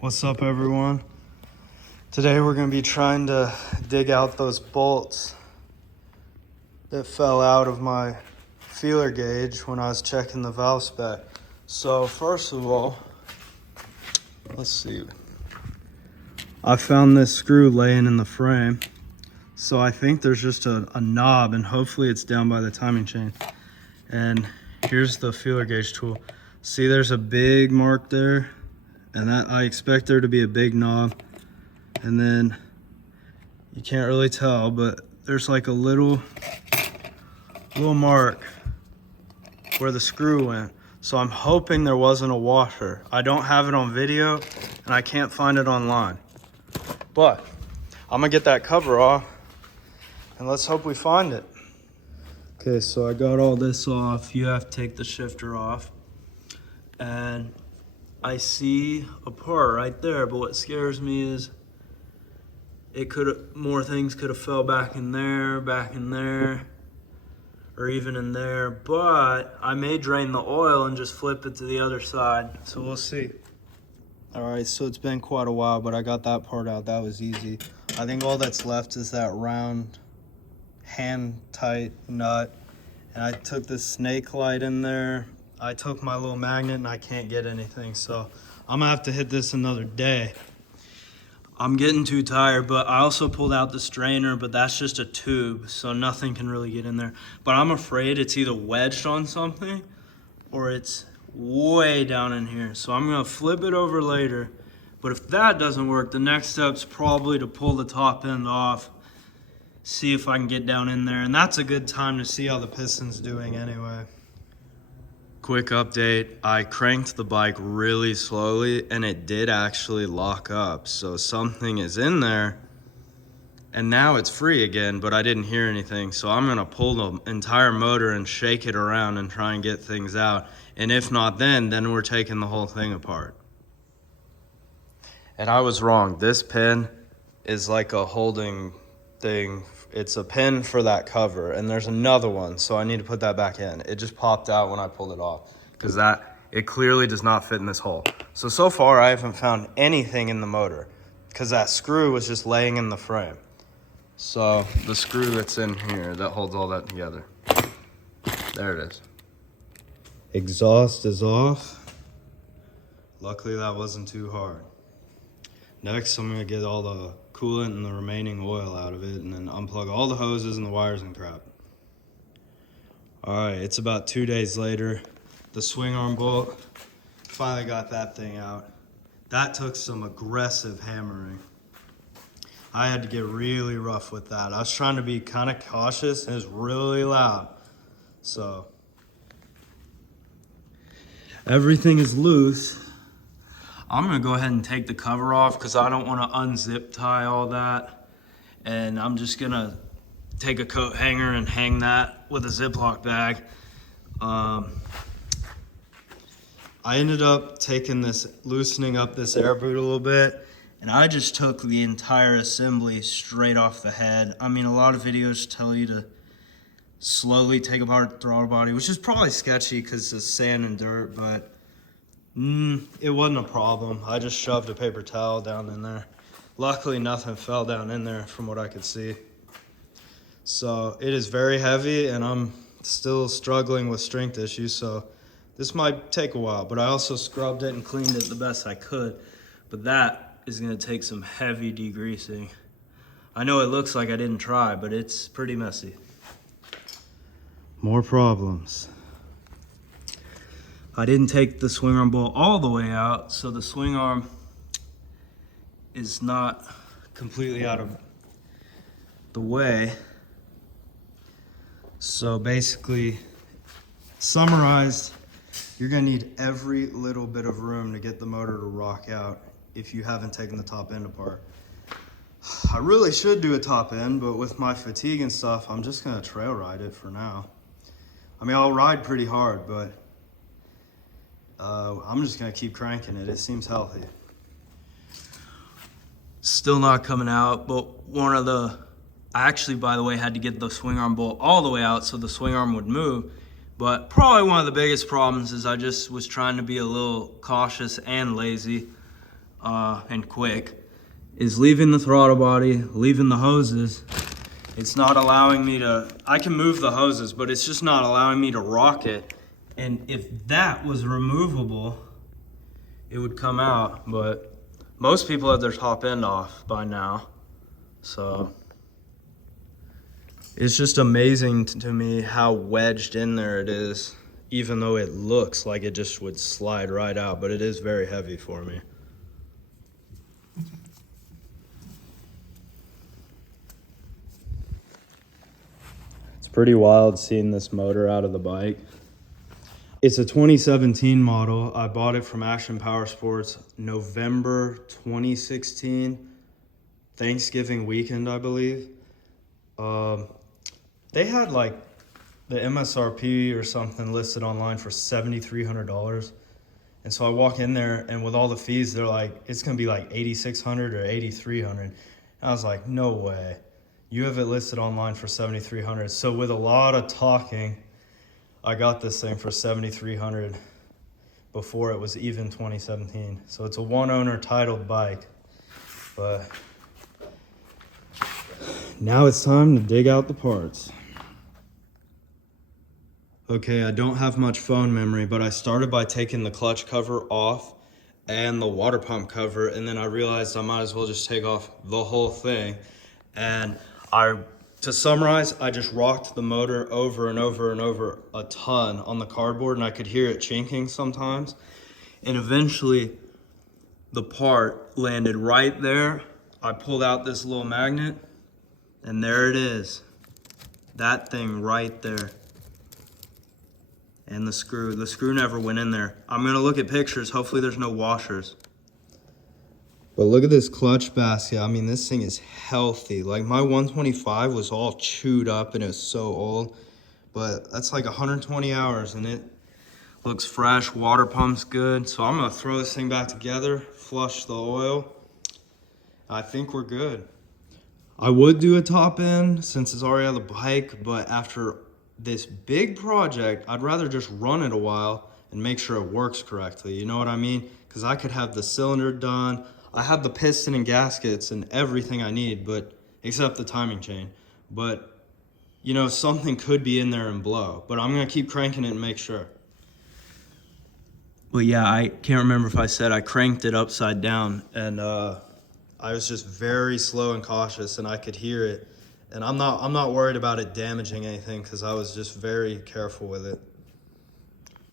What's up, everyone? Today we're going to be trying to dig out those bolts that fell out of my feeler gauge when I was checking the valve spec. So first of all, let's see. I found this screw laying in the frame. So I think there's just a knob, and hopefully it's down by the timing chain. And here's the feeler gauge tool. See, there's a big mark there, and that I expect there to be a big knob. And then you can't really tell, but there's like a little mark where the screw went. So I'm hoping there wasn't a washer. I don't have it on video and I can't find it online, but I'm gonna get that cover off and let's hope we find it. Okay, so I got all this off. You have to take the shifter off, and I see a part right there, but what scares me is more things could have fell back in there, or even in there, but I may drain the oil and just flip it to the other side, so we'll see. All right, so it's been quite a while, but I got that part out. That was easy. I think all that's left is that round hand tight nut, and I took this snake light in there. I took my little magnet and I can't get anything, so I'm gonna have to hit this another day. I'm getting too tired, but I also pulled out the strainer, but that's just a tube, so nothing can really get in there. But I'm afraid it's either wedged on something or it's way down in here. So I'm gonna flip it over later. But if that doesn't work, the next step's probably to pull the top end off, see if I can get down in there. And that's a good time to see how the piston's doing anyway. Quick update, I cranked the bike really slowly and it did actually lock up. So something is in there and now it's free again, but I didn't hear anything. So I'm gonna pull the entire motor and shake it around and try and get things out. And if not, then we're taking the whole thing apart. And I was wrong, this pin is like a holding thing. It's a pin for that cover, and there's another one, so I need to put that back in. It just popped out when I pulled it off because it clearly does not fit in this hole. So far I haven't found anything in the motor because that screw was just laying in the frame. So the screw that's in here that holds all that together, there it is. Exhaust is off. Luckily that wasn't too hard. Next, I'm gonna get all the coolant and the remaining oil out of it and then unplug all the hoses and the wires and crap. All right, it's about 2 days later. The swing arm bolt, finally got that thing out. That took some aggressive hammering. I had to get really rough with that. I was trying to be kind of cautious and it was really loud. So everything is loose. I'm gonna go ahead and take the cover off because I don't want to unzip tie all that. And I'm just gonna take a coat hanger and hang that with a Ziploc bag. I ended up loosening up this air boot a little bit, and I just took the entire assembly straight off the head. I mean, a lot of videos tell you to slowly take apart the throttle body, which is probably sketchy because it's sand and dirt, but it wasn't a problem. I just shoved a paper towel down in there. Luckily, nothing fell down in there from what I could see. So it is very heavy and I'm still struggling with strength issues, so this might take a while, but I also scrubbed it and cleaned it the best I could. But that is gonna take some heavy degreasing. I know it looks like I didn't try, but it's pretty messy. More problems. I didn't take the swing arm bolt all the way out, so the swing arm is not completely out of the way. So basically, summarized, you're gonna need every little bit of room to get the motor to rock out if you haven't taken the top end apart. I really should do a top end, but with my fatigue and stuff, I'm just gonna trail ride it for now. I mean, I'll ride pretty hard, but I'm just gonna keep cranking it. It seems healthy. Still not coming out, but I actually, by the way, had to get the swing arm bolt all the way out so the swing arm would move. But probably one of the biggest problems is I just was trying to be a little cautious and lazy. and quick, is leaving the throttle body, leaving the hoses. It's not allowing me to, I can move the hoses, but it's just not allowing me to rock it. And if that was removable, it would come out, but most people have their top end off by now. So it's just amazing to me how wedged in there it is, even though it looks like it just would slide right out, but it is very heavy for me. It's pretty wild seeing this motor out of the bike. It's a 2017 model. I bought it from Action Power Sports November 2016, Thanksgiving weekend, I believe. They had like the MSRP or something listed online for $7,300. And so I walk in there, and with all the fees, they're like, it's gonna be like $8,600 or $8,300. And I was like, no way. You have it listed online for $7,300. So with a lot of talking, I got this thing for $7,300 before it was even 2017. So it's a one owner titled bike, but now it's time to dig out the parts. Okay, I don't have much phone memory, but I started by taking the clutch cover off and the water pump cover, and then I realized I might as well just take off the whole thing. And to summarize, I just rocked the motor over and over and over a ton on the cardboard, and I could hear it chinking sometimes. And eventually, the part landed right there. I pulled out this little magnet, and there it is. That thing right there. And the screw never went in there. I'm gonna look at pictures. Hopefully there's no washers. But look at this clutch basket. I mean, this thing is healthy. Like my 125 was all chewed up and it was so old, but that's like 120 hours and it looks fresh. Water pump's good. So I'm gonna throw this thing back together, flush the oil. I think we're good. I would do a top end since it's already on the bike, but after this big project, I'd rather just run it a while and make sure it works correctly. You know what I mean? Because I could have the cylinder done. I have the piston and gaskets and everything I need, but except the timing chain. But, you know, something could be in there and blow. But I'm going to keep cranking it and make sure. But yeah, I can't remember if I said I cranked it upside down. And I was just very slow and cautious, and I could hear it. And I'm not worried about it damaging anything because I was just very careful with it.